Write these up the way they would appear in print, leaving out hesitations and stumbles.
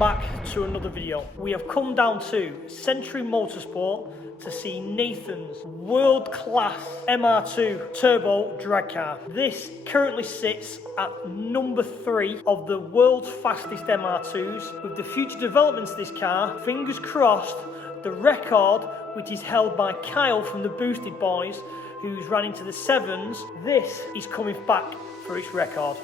back to another video. We have come down to Century Motorsport to see Nathan's world-class MR2 Turbo drag car. This currently sits at number 3 of the world's fastest MR2s. With the future developments of this car, fingers crossed, the record, which is held by Kyle from the Boosted Boiz, who's ran into the 7s, this is coming back for its record.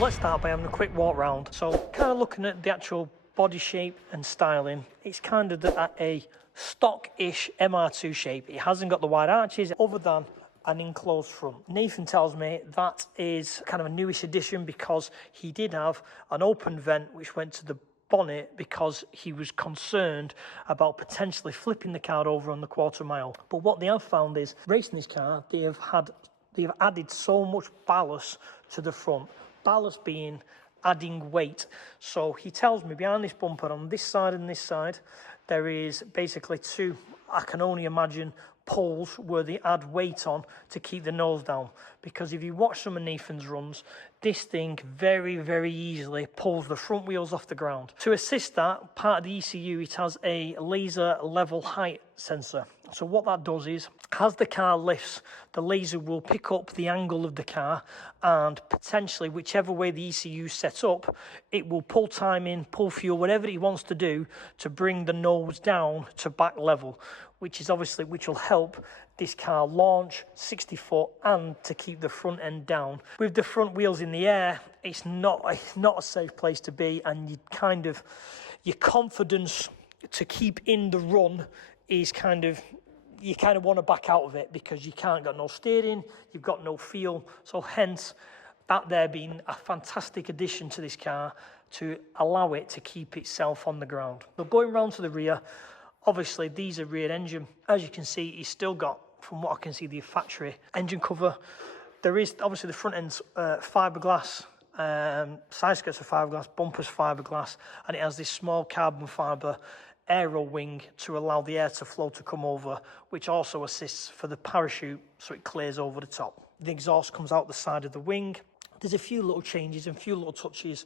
Let's start by having a quick walk round. So kind of looking at the actual body shape and styling, it's kind of at a stock-ish MR2 shape. It hasn't got the wide arches other than an enclosed front. Nathan tells me that is kind of a newish addition because he did have an open vent which went to the bonnet because he was concerned about potentially flipping the car over on the quarter mile. But what they have found is, racing this car, they have added so much ballast to the front. Ballast being adding weight. So he tells me behind this bumper on this side and this side there is basically two, I can only imagine, poles where they add weight on to keep the nose down, because if you watch some of Nathan's runs, this thing very easily pulls the front wheels off the ground. To assist that, part of the ECU, it has a laser level height sensor. So what that does is, as the car lifts, the laser will pick up the angle of the car, and potentially whichever way the ECU is set up, it will pull time in, pull fuel, whatever it wants to do to bring the nose down to back level, which will help this car launch 60 foot and to keep the front end down. With the front wheels in the air, it's not a safe place to be, and your confidence to keep in the run is you kind of want to back out of it because you can't got no steering, you've got no feel. So hence that there being a fantastic addition to this car to allow it to keep itself on the ground. So going round to the rear, obviously these are rear engine. As you can see, it's still got, from what I can see, the factory engine cover. There is obviously the front end's fiberglass, side skirts are fiberglass, bumpers fiberglass, and it has this small carbon fiber aero wing to allow the air to flow to come over, which also assists for the parachute so it clears over the top. The exhaust comes out the side of the wing. There's a few little changes and a few little touches,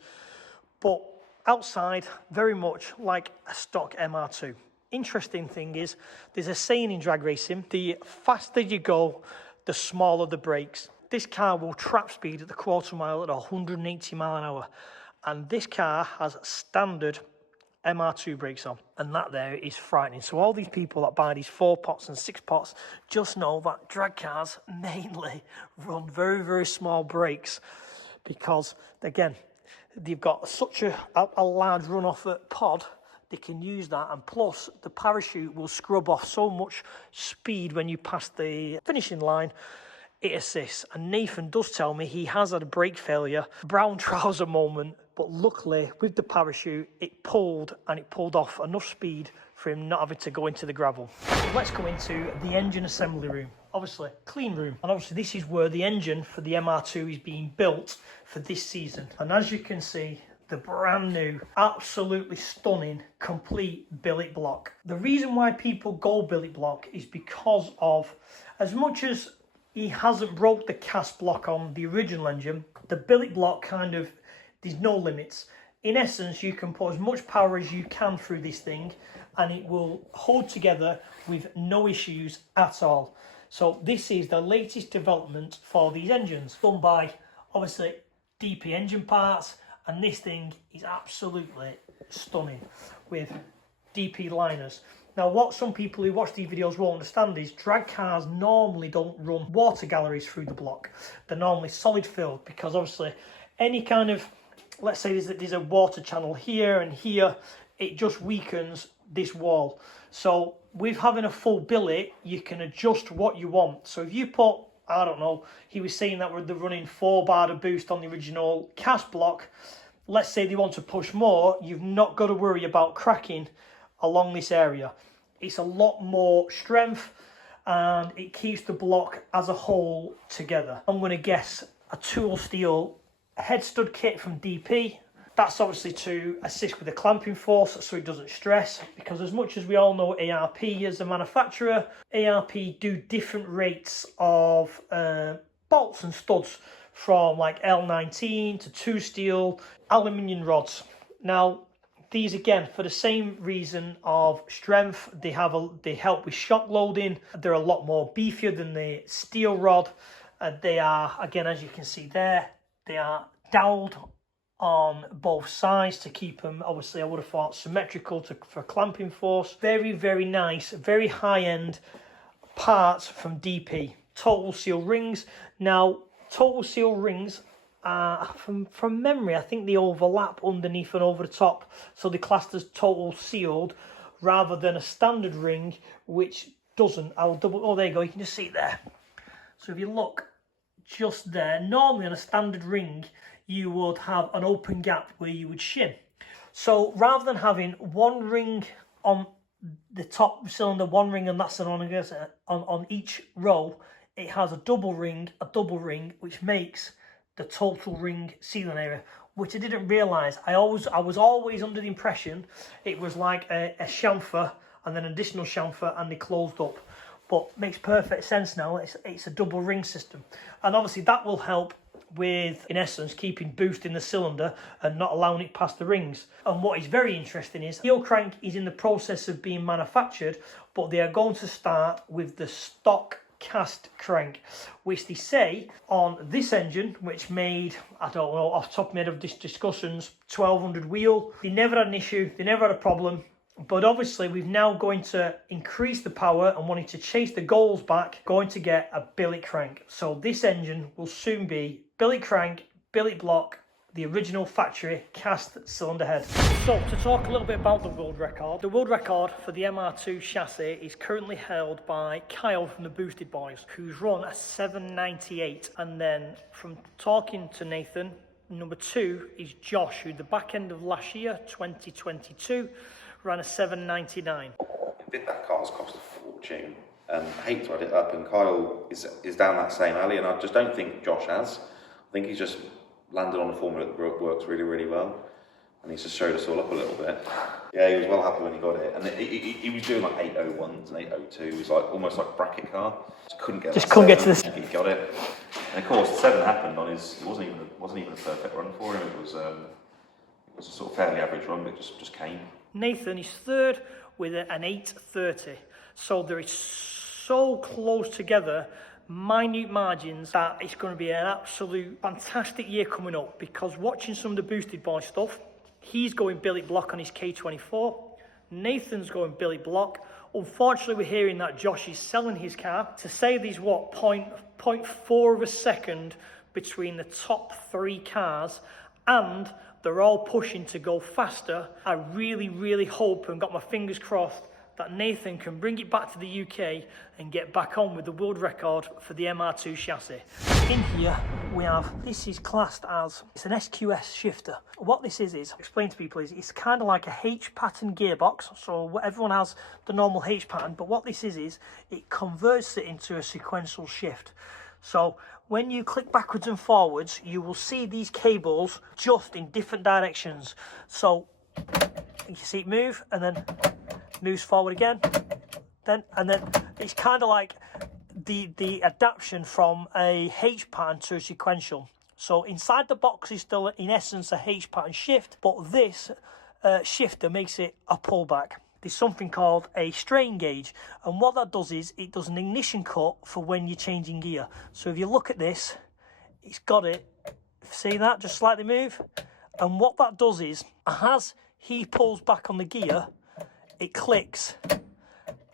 but outside very much like a stock MR2. Interesting thing is, there's a saying in drag racing, the faster you go, the smaller the brakes. This car will trap speed at the quarter mile at 180 mile an hour, and this car has standard MR2 brakes on, and that there is frightening. So all these people that buy these 4 pots and 6 pots, just know that drag cars mainly run very small brakes, because again, they've got such a large runoff at pod, they can use that, and plus the parachute will scrub off so much speed when you pass the finishing line. It assists. And Nathan does tell me he has had a brake failure, brown trouser moment, but luckily with the parachute it pulled off enough speed for him not having to go into the gravel. So let's go into the engine assembly room. Obviously clean room, and obviously this is where the engine for the MR2 is being built for this season. And as you can see, the brand new, absolutely stunning, complete billet block. The reason why people go billet block is because of, as much as he hasn't broke the cast block on the original engine, the billet block there's no limits. In essence, you can put as much power as you can through this thing and it will hold together with no issues at all. So this is the latest development for these engines, done by obviously DP engine parts, and this thing is absolutely stunning with DP liners. Now, what some people who watch these videos won't understand is drag cars normally don't run water galleries through the block. They're normally solid filled, because obviously any kind of, let's say there's a water channel here and here, it just weakens this wall. So with having a full billet, you can adjust what you want. So if you put, I don't know, he was saying that they're running 4 bar of boost on the original cast block. Let's say they want to push more, you've not got to worry about cracking along this area. It's a lot more strength and it keeps the block as a whole together. I'm going to guess a tool steel head stud kit from DP. That's obviously to assist with the clamping force so it doesn't stress, because as much as we all know ARP as a manufacturer, ARP do different rates of bolts and studs, from like L19 to 2 steel, aluminium rods. Now, these again, for the same reason of strength, they help with shock loading. They're a lot more beefier than the steel rod. They are, again, as you can see there, they are doweled on both sides to keep them, obviously I would have thought, symmetrical for clamping force. Very, very nice, very high-end parts from DP. Total seal rings. Now, total seal rings, from memory, I think they overlap underneath and over the top, so they're classed as total sealed rather than a standard ring, which doesn't. I'll double. Oh, there you go. You can just see it there. So if you look just there, normally on a standard ring, you would have an open gap where you would shim. So rather than having one ring on the top cylinder, one ring and that's on each row, it has a double ring, which makes the total ring sealing area, which I didn't realise. I was always under the impression it was like a chamfer and then additional chamfer and they closed up. But makes perfect sense now. It's a double ring system, and obviously that will help with, in essence, keeping boost in the cylinder and not allowing it past the rings. And what is very interesting is the heel crank is in the process of being manufactured, but they are going to start with the stock cast crank, which they say on this engine, which made, I don't know, off the top of my head of this discussions, 1200 wheel. They never had an issue, they never had a problem. But obviously we've now going to increase the power and wanting to chase the goals back, going to get a billet crank. So this engine will soon be billet crank, billet block, the original factory cast cylinder head. So to talk a little bit about the world record. The world record for the MR2 chassis is currently held by Kyle from the Boosted Boiz, who's run a 798. And then from talking to Nathan, number 2 is Josh, who the back end of last year, 2022, ran a 799. That car's cost a fortune. I hate to add it up, and Kyle is down that same alley, and I just don't think Josh has. I think he's just landed on a formula that works really, really well, and he's just showed us all up a little bit. Yeah, he was well happy when he got it, and he was doing like 801s and 802s. It was almost like a bracket car. Just couldn't get to this. He got it, and of course the 7 happened on his. It wasn't even a perfect run for him. It was a sort of fairly average run, but it just came. Nathan is third with an 830. So they're so close together, minute margins, that it's going to be an absolute fantastic year coming up, because watching some of the Boosted Boiz stuff, he's going billet block on his K24. Nathan's going billet block. Unfortunately, we're hearing that Josh is selling his car. To say there's what, 0.4 of a second between the top 3 cars, and they're all pushing to go faster. I really, really hope and got my fingers crossed that Nathan can bring it back to the UK and get back on with the world record for the MR2 chassis. In here we have, this is classed as, it's an SQS shifter. What this is explain to people, is it's kind of like a H pattern gearbox. So everyone has the normal H pattern, but what this is it converts it into a sequential shift. So when you click backwards and forwards, you will see these cables just in different directions. So you see it move, and then moves forward again, and then it's kind of like the adaptation from a H pattern to a sequential. So inside the box is still in essence a H pattern shift, but this shifter makes it a pullback. There's something called a strain gauge, and what that does is it does an ignition cut for when you're changing gear. So if you look at this, it's got it See that? Just slightly move. And what that does is, as he pulls back on the gear, it clicks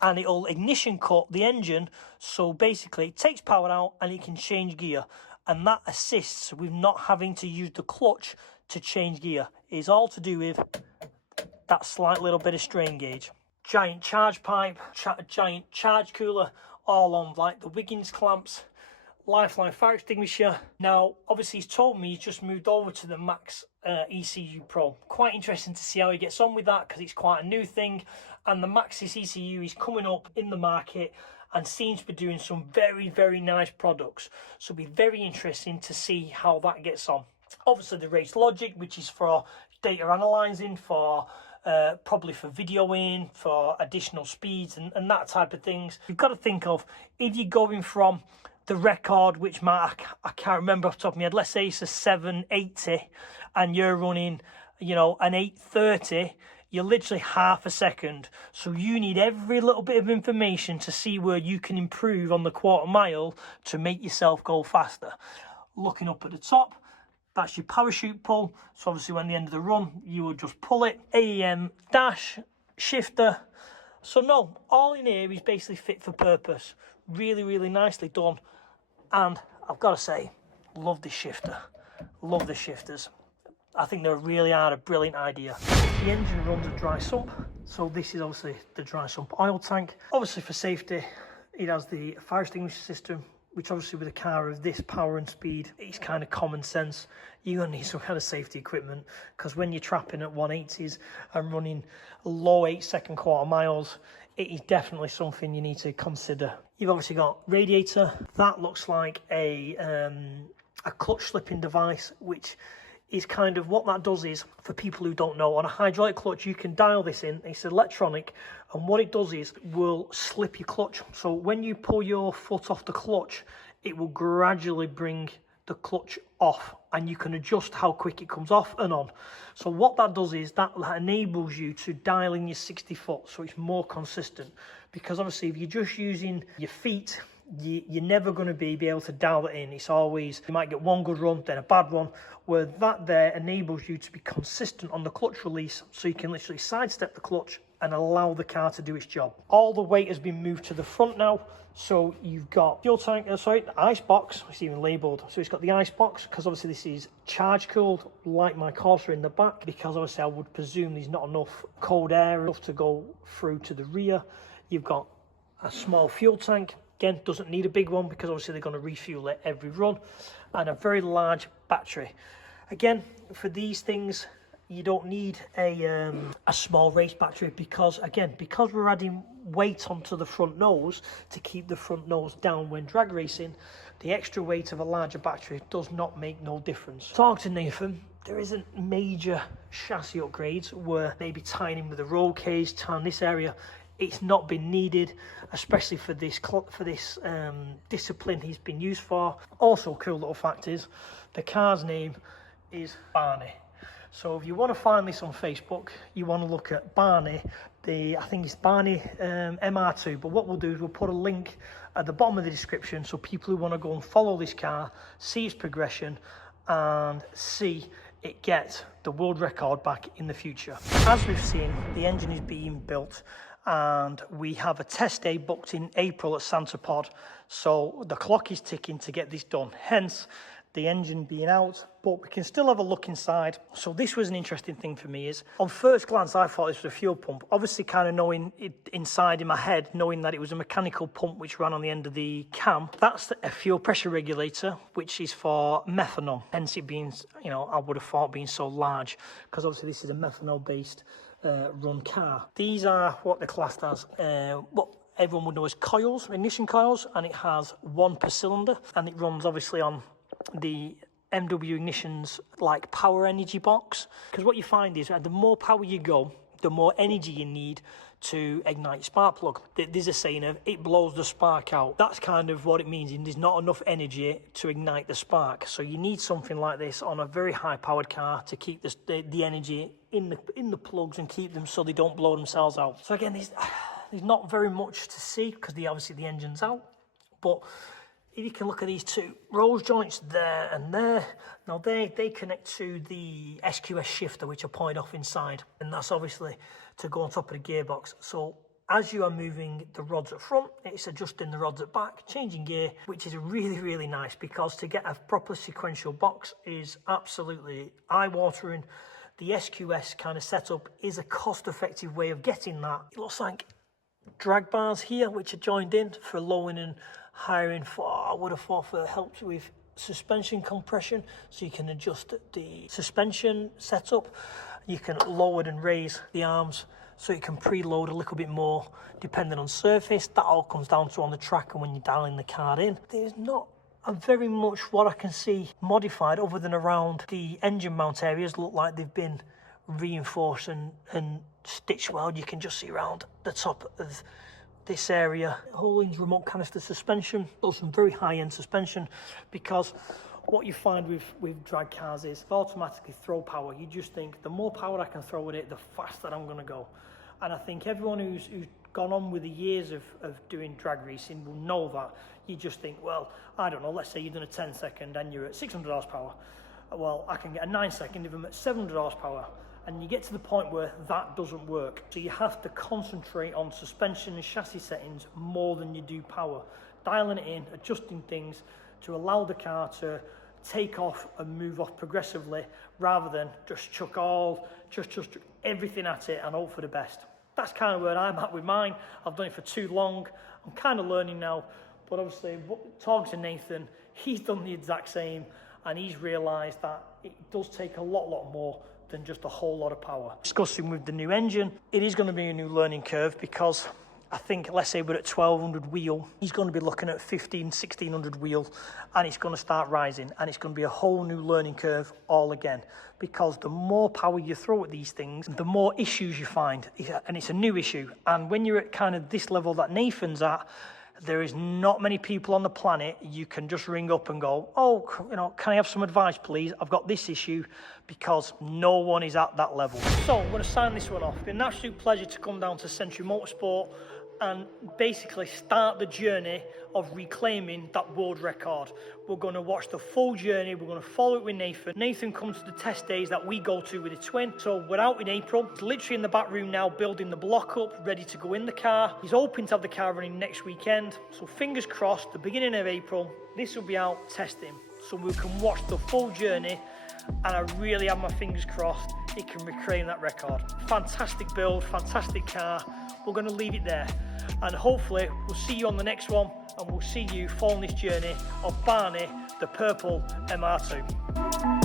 and it'll ignition cut the engine. So basically it takes power out and it can change gear. And that assists with not having to use the clutch to change gear. It's all to do with that slight little bit of strain gauge. Giant charge pipe, giant charge cooler, all on like the Wiggins clamps, lifeline fire extinguisher. Now, obviously he's told me he's just moved over to the Max ECU Pro. Quite interesting to see how he gets on with that, because it's quite a new thing. And the Maxxis ECU is coming up in the market and seems to be doing some very, very nice products. So it'll be very interesting to see how that gets on. Obviously the Race Logic, which is for data analysing, for probably for videoing, for additional speeds and that type of things. You've got to think of, if you're going from the record, which I can't remember off the top of my head, let's say it's a 780 and you're running, you know, an 830, you're literally half a second. So you need every little bit of information to see where you can improve on the quarter mile to make yourself go faster. Looking up at the top, that's your parachute pull. So obviously when the end of the run, you would just pull it. AEM dash, shifter. So no, all in here is basically fit for purpose. Really, really nicely done. And I've got to say, love this shifter. Love the shifters. I think they really are a brilliant idea. The engine runs a dry sump. So this is obviously the dry sump oil tank. Obviously for safety, it has the fire extinguisher system, which obviously with a car of this power and speed, it's kind of common sense. You're going to need some kind of safety equipment, because when you're trapping at 180s and running low 8-second quarter miles, it is definitely something you need to consider. You've obviously got radiator. That looks like a clutch slipping device, which is kind of what that does is, for people who don't know, on a hydraulic clutch, you can dial this in. It's electronic, and what it does is will slip your clutch. So when you pull your foot off the clutch, it will gradually bring the clutch off, and you can adjust how quick it comes off and on. So what that does is that enables you to dial in your 60 foot, so it's more consistent. Because obviously if you're just using your feet, you're never going to be able to dial it in. It's always, you might get one good run, then a bad one, where that there enables you to be consistent on the clutch release, so you can literally sidestep the clutch and allow the car to do its job. All the weight has been moved to the front now, so you've got fuel tank, the ice box, it's even labelled. So it's got the ice box, because obviously this is charge cooled, like my Corsa in the back, because obviously I would presume there's not enough cold air enough to go through to the rear. You've got a small fuel tank. Again, doesn't need a big one, because obviously they're going to refuel it every run, and a very large battery. Again, for these things, you don't need a small race battery, because we're adding weight onto the front nose to keep the front nose down when drag racing. The extra weight of a larger battery does not make no difference. Talk to Nathan. There isn't major chassis upgrades where maybe tying in with a roll cage, tying this area. It's not been needed, especially for this discipline he's been used for. Also, cool little fact is, the car's name is Barney. So if you want to find this on Facebook, you want to look at Barney, I think it's Barney MR2. But what we'll do is we'll put a link at the bottom of the description, so people who want to go and follow this car, see its progression, and see it get the world record back in the future. As we've seen, the engine is being built, and we have a test day booked in April at Santa Pod, so the clock is ticking to get this done, hence the engine being out, but we can still have a look inside. So this was an interesting thing for me, is on first glance I thought this was a fuel pump, obviously kind of knowing it inside in my head, knowing that it was a mechanical pump which ran on the end of the cam. That's a fuel pressure regulator, which is for methanol, hence it being, you know, I would have thought being so large, because obviously this is a methanol based run car. These are what they're classed as what everyone would know as coils, ignition coils, and it has one per cylinder, and it runs obviously on the MW Ignition's like power energy box. Because what you find is the more power you go, the more energy you need to ignite your spark plug. There's a saying of it blows the spark out. That's kind of what it means, and there's not enough energy to ignite the spark. So you need something like this on a very high powered car to keep the energy in the plugs and keep them so they don't blow themselves out. So again, there's not very much to see, because obviously the engine's out, but if you can look at these two rose joints there and there, now they connect to the SQS shifter, which are pointed off inside, and that's obviously to go on top of the gearbox. So as you are moving the rods at front, it's adjusting the rods at back, changing gear, which is really, really nice, because to get a proper sequential box is absolutely eye-watering. The SQS kind of setup is a cost-effective way of getting that. It looks like drag bars here, which are joined in for lowering and hiring for, I would have thought, for helps with suspension compression, so you can adjust the suspension setup. You can lower and raise the arms so you can preload a little bit more depending on surface. That all comes down to on the track and when you're dialing the car in. There's not very much what I can see modified, other than around the engine mount areas look like they've been reinforced and stitched well. You can just see around the top of this area. Holdings remote canister suspension, or some very high-end suspension, because what you find with drag cars is automatically throw power. You just think the more power I can throw at it, the faster I'm going to go. And I think everyone who's gone on with the years of doing drag racing will know that. You just think, well, I don't know, let's say you've done a 10 second and you're at 600 horsepower. Well, I can get a 9 second if I'm at 700 horsepower. And you get to the point where that doesn't work. So you have to concentrate on suspension and chassis settings more than you do power. Dialing it in, adjusting things to allow the car to take off and move off progressively, rather than just chuck everything at it and hope for the best. That's kind of where I'm at with mine. I've done it for too long. I'm kind of learning now, but obviously talking to Nathan, he's done the exact same, and he's realised that it does take a lot more than just a whole lot of power. Discussing with the new engine, it is going to be a new learning curve, because I think, let's say we're at 1200 wheel, he's going to be looking at 1600 wheel, and it's going to start rising, and it's going to be a whole new learning curve all again, because the more power you throw at these things, the more issues you find, and it's a new issue. And when you're at kind of this level that Nathan's at, there is not many people on the planet you can just ring up and go, oh, can I have some advice, please? I've got this issue, because no one is at that level. So I'm going to sign this one off. It's been an absolute pleasure to come down to Century Motorsport and basically start the journey of reclaiming that world record. We're going to watch the full journey. We're going to follow it with Nathan. Nathan comes to the test days that we go to with the twin. So we're out in April. He's literally in the back room now, building the block up, ready to go in the car. He's hoping to have the car running next weekend. So fingers crossed, the beginning of April, this will be out testing. So we can watch the full journey, and I really have my fingers crossed it can reclaim that record. Fantastic build, fantastic car. We're going to leave it there, and hopefully we'll see you on the next one, and we'll see you following this journey of Barney, the purple MR2.